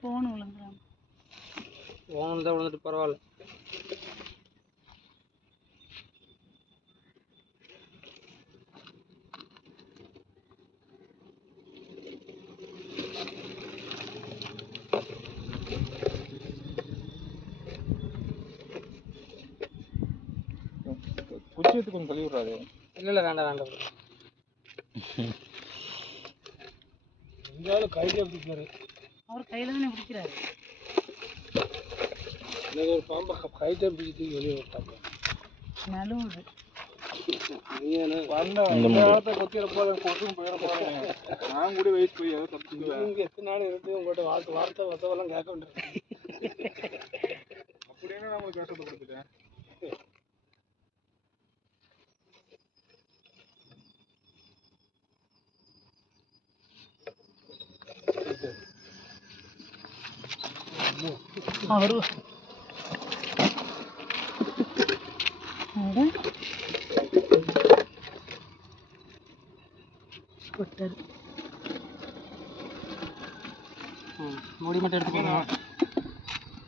Phone விழுந்துடும். Phone தான் விழுந்துட்டு பரவாயில்ல. குச்சியத்துக்கு கொஞ்சம் கழுவி விட்றாது. இல்லை வேண்டாம் வேண்டாம். எங்கேயாவது கையிலே பிடிக்கிறாரு. அவர் கையில் தானே பிடிக்கிறாரு. இன்னைக்கு ஒரு பாம்பை கைட்டே பிடிச்சி வெளியே விட்டாங்க. நழுவுது. நான் கூட வயசு போய் இங்கே எத்தனை நாள் இருக்கு உங்கள்கிட்ட வார்த்தை வசவெல்லாம் கேட்க வேண்டியது. அப்படின்னா நம்மளுக்கு கஷ்டத்தை கொடுத்துட்டேன். அவரு மூடி மட்டும் எடுத்துக்கோங்க.